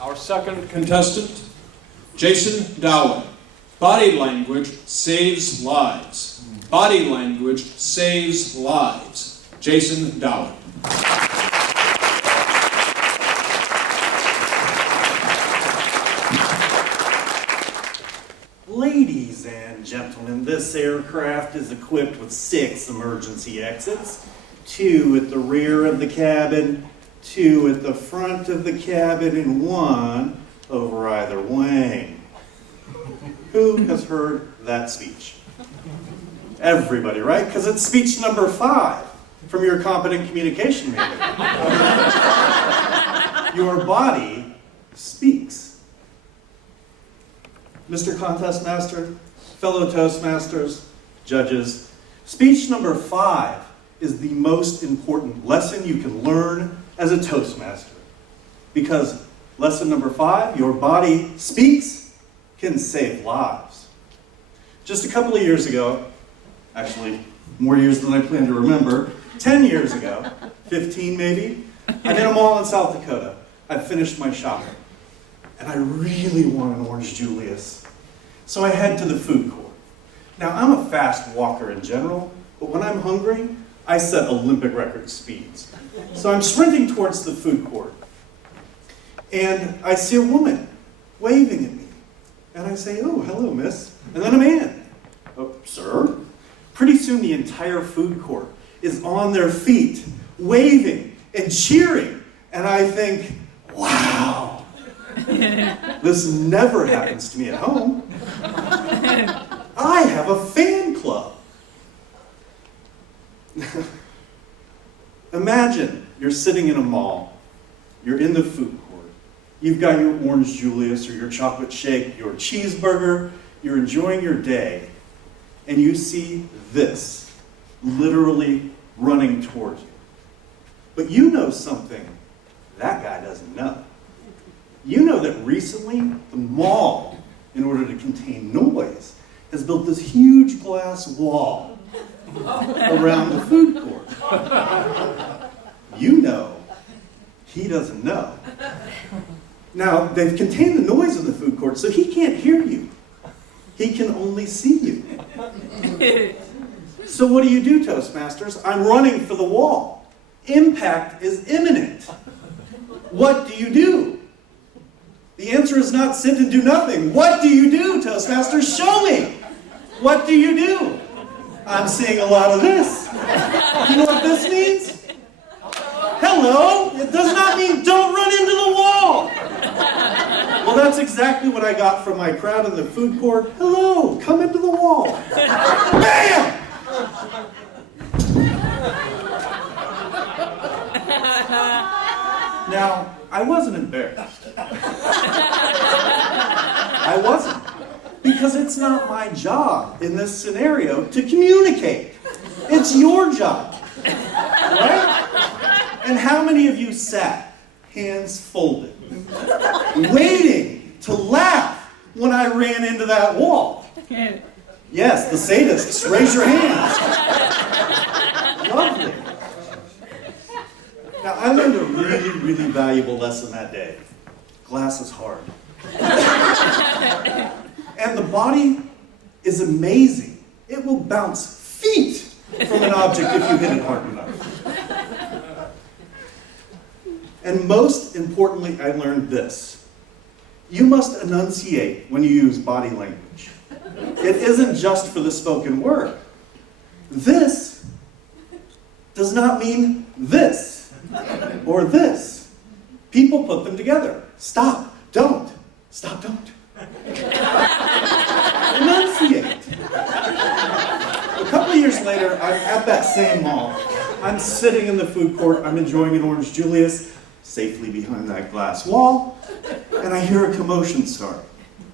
Our second contestant, JasonDauwen. Body language saves lives. Body language saves lives. JasonDauwen. Ladies and gentlemen, this aircraft is equipped with 6 emergency exits, 2 at the rear of the cabin, 2 at the front of the cabin, and 1 over either wing. Who has heard that speech? Everybody, right? Because it's speech number 5 from your competent communication manual. Your body speaks. Mr. Contest Master, fellow Toastmasters, judges, speech number 5 is the most important lesson you can learn as a Toastmaster. Because lesson number 5, your body speaks, can save lives. Just a couple of years ago, actually more years than I plan to remember, 10 years ago, 15 maybe, I'm in a mall in South Dakota. I've finished my shopping. And I really want an Orange Julius. So I head to the food court. Now, I'm a fast walker in general, but when I'm hungry, I set Olympic record speeds. So I'm sprinting towards the food court. And I see a woman waving at me. And I say, "Oh, hello, miss." And then a man. "Oh, sir?" Pretty soon the entire food court is on their feet, waving and cheering. And I think, wow, this never happens to me at home. I have a fan club. Imagine you're sitting in a mall, you're in the food court, you've got your Orange Julius or your chocolate shake, your cheeseburger, you're enjoying your day, and you see this literally running towards you. But you know something that guy doesn't know. You know that recently the mall, in order to contain noise, has built this huge glass wall around the food court. You know, he doesn't know. Now, they've contained the noise in the food court, so he can't hear you. He can only see you. So what do, Toastmasters? I'm running for the wall. Impact is imminent. What do? The answer is not sit and do nothing. What do, Toastmasters? Show me. What do? I'm seeing a lot of this. You know what this means? Hello. It does not mean don't run into the wall. Well, that's exactly what I got from my crowd in the food court. Hello, come into the wall. Bam! Now, I wasn't embarrassed. I wasn't. Because it's not my job in this scenario to communicate. It's your job. Right? And how many of you sat, hands folded, waiting to laugh when I ran into that wall? Yes, the sadists, raise your hands. Lovely. Now, I learned a really, really valuable lesson that day. Glass is hard. And the body is amazing. It will bounce feet from an object if you hit it hard enough. And most importantly, I learned this. You must enunciate when you use body language. It isn't just for the spoken word. This does not mean this or this. People put them together. Stop, don't. Stop, don't. Enunciate. A couple of years later, I'm at that same mall. I'm sitting in the food court. I'm enjoying an Orange Julius, safely behind that glass wall, and I hear a commotion start.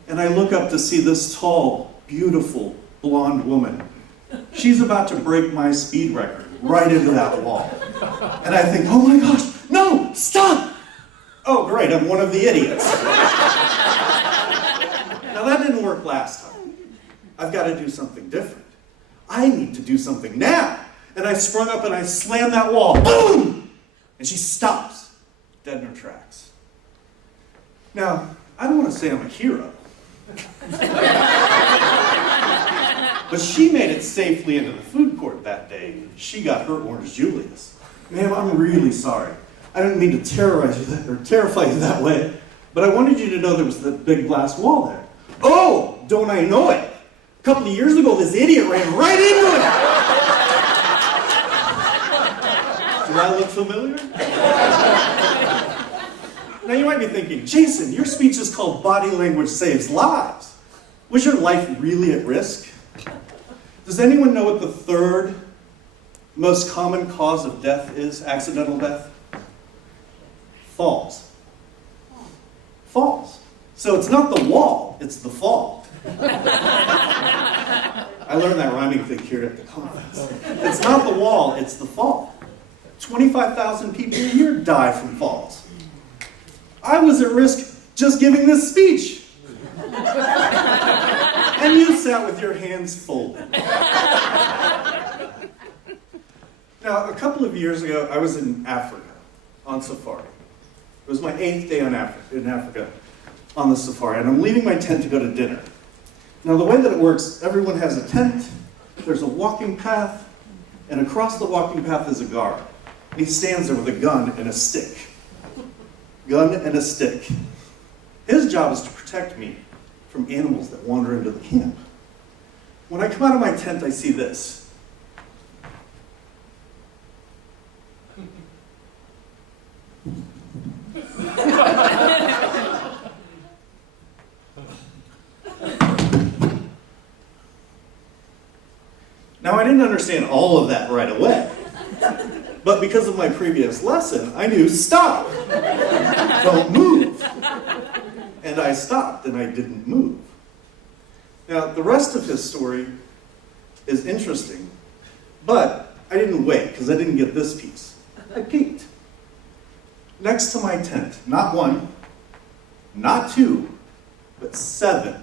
And I look up to see this tall, beautiful, blonde woman. She's about to break my speed record right into that wall. And I think, oh my gosh, no, stop! Oh great, I'm one of the idiots. Now that didn't work last time. I've got to do something different. I need to do something now. And I sprung up and I slammed that wall. Boom! And she stops, dead in her tracks. Now, I don't want to say I'm a hero, but she made it safely into the food court that day. She got her orange Julius. Ma'am, I'm really sorry. I didn't mean to terrorize you or terrify you that way, but I wanted you to know there was the big glass wall there. Oh, don't I know it? A couple of years ago, this idiot ran right into it. Do I look familiar? Now you might be thinking, Jason, your speech is called Body Language Saves Lives. Was your life really at risk? Does anyone know what the third most common cause of death is, accidental death? Falls. Falls. So it's not the wall, it's the fall. I learned that rhyming thing here at the conference. It's not the wall, it's the fall. 25,000 people a year die from falls. I was at risk just giving this speech. And you sat with your hands folded. Now, a couple of years ago, I was in Africa on safari. It was my 8th day in Africa on the safari, and I'm leaving my tent to go to dinner. Now, the way that it works, everyone has a tent, there's a walking path, and across the walking path is a guard. And he stands there with a gun and a stick. Gun and a stick. His job is to protect me from animals that wander into the camp. When I come out of my tent, I see this. Now, I didn't understand all of that right away. But because of my previous lesson, I knew stop. Don't move. And I stopped and I didn't move. Now, the rest of his story is interesting, but I didn't wait because I didn't get this piece. I peeked. Next to my tent, not 1, not 2, but 7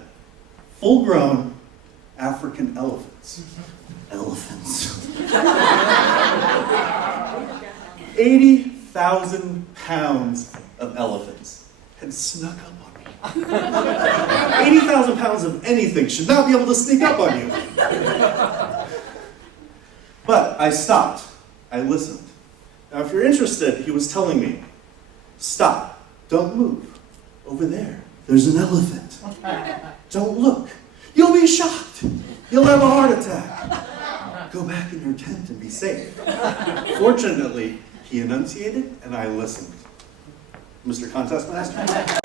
full-grown African elephants. Elephants. 80,000 pounds of elephants had snuck up on me. 80,000 pounds of anything should not be able to sneak up on you. But I stopped. I listened. Now, if you're interested, he was telling me, stop. Don't move. Over there, there's an elephant. Don't look. You'll be shocked. You'll have a heart attack. Go back in your tent and be safe. Fortunately, he enunciated and I listened. Mr. Contest Master?